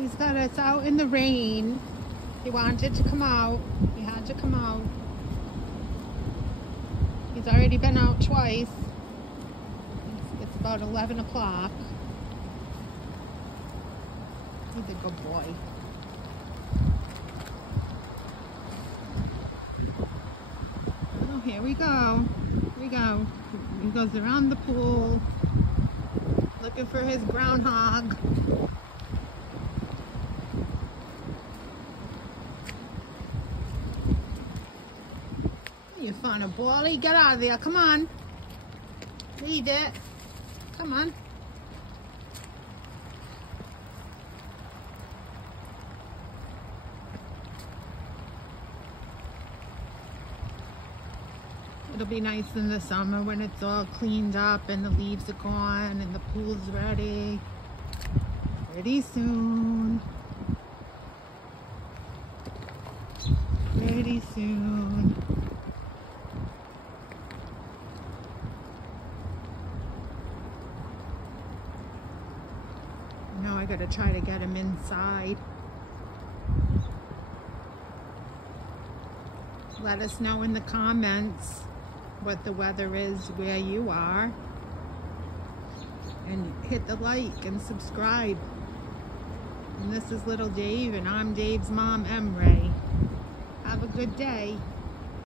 He's got us out in the rain. He wanted to come out. He had to come out. He's already been out twice. It's about 11 o'clock. He's a good boy. Oh, here we go. Here we go. He goes around the pool looking for his groundhog. You found a bally. Get out of there. Come on. Leave it. Come on. It'll be nice in the summer when it's all cleaned up and the leaves are gone and the pool's ready. Pretty soon. Pretty soon. Now I gotta try to get him inside. Let us know in the comments what the weather is where you are. And hit the like and subscribe. And this is Little Dave, and I'm Dave's mom, Emre. Have a good day.